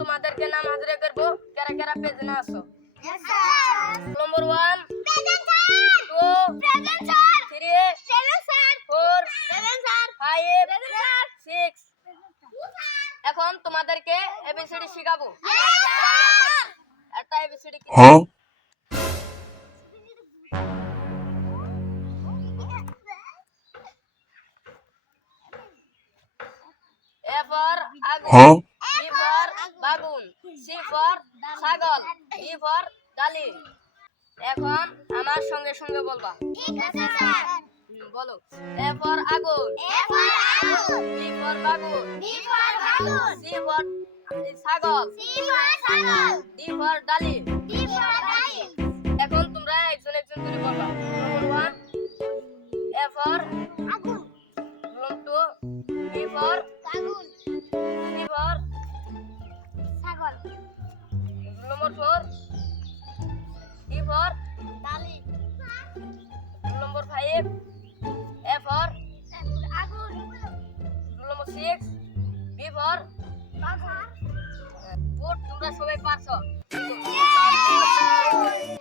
তোমাদেরকে নাম হাজিরা করবো কারা কারা পেজে না আসো। নম্বর 1 present sir 2 present sir 3 present sir 4 present sir 5 present sir 6 এখন তোমাদেরকে এবিসিডি শিখাবো। একটা এবিসিডি কি? A for আগুন, B for বাগুন, C for ছাগল, D for ডালি। এখন আমার সঙ্গে সঙ্গে বলবা। ঠিক আছে স্যার বলো। A for আগুন, এ ফর আগুন B for বাগুন, বি ফর বাগুন C for ছাগল, সি ফর ছাগল D for ডালি। ডি ফর ডালিম এখন তোমরা একজন একজন করে বলবা। নম্বর 1 A for আগুন নম্বর 2 B for আগুন C for ছাগল নম্বর 4 D for ডালিম নম্বর 5 A for আগুন নম্বর 6 B for বাঘা গুড। তোমরা সবাই পারছো।